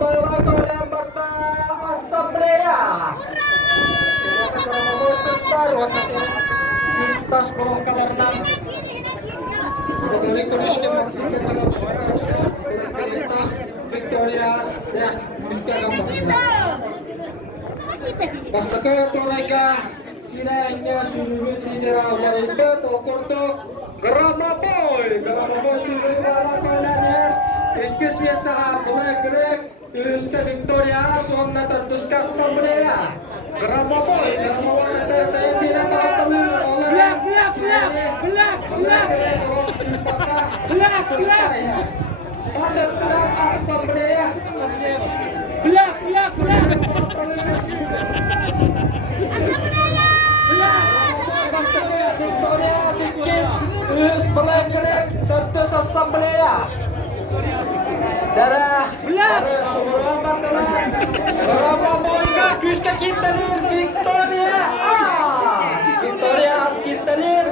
Berta Asamblea. Istas Kolong Kadarnan. Dari kondisi maksimal dalam suara perintah Victorias dan Muskara Bastaka Toraga kiranya suruh tidak waripe tokorto Garamapoy suruh malakananya Inkis biasa mulai gerek Yuska Victorias Onna Tartuska Asamblea Garamapoy Asamblea Victoria Sikis Belakang Tertus Asamblea Darah Berapa Monika Kuska Kintalir Victoria Victoria Kintalir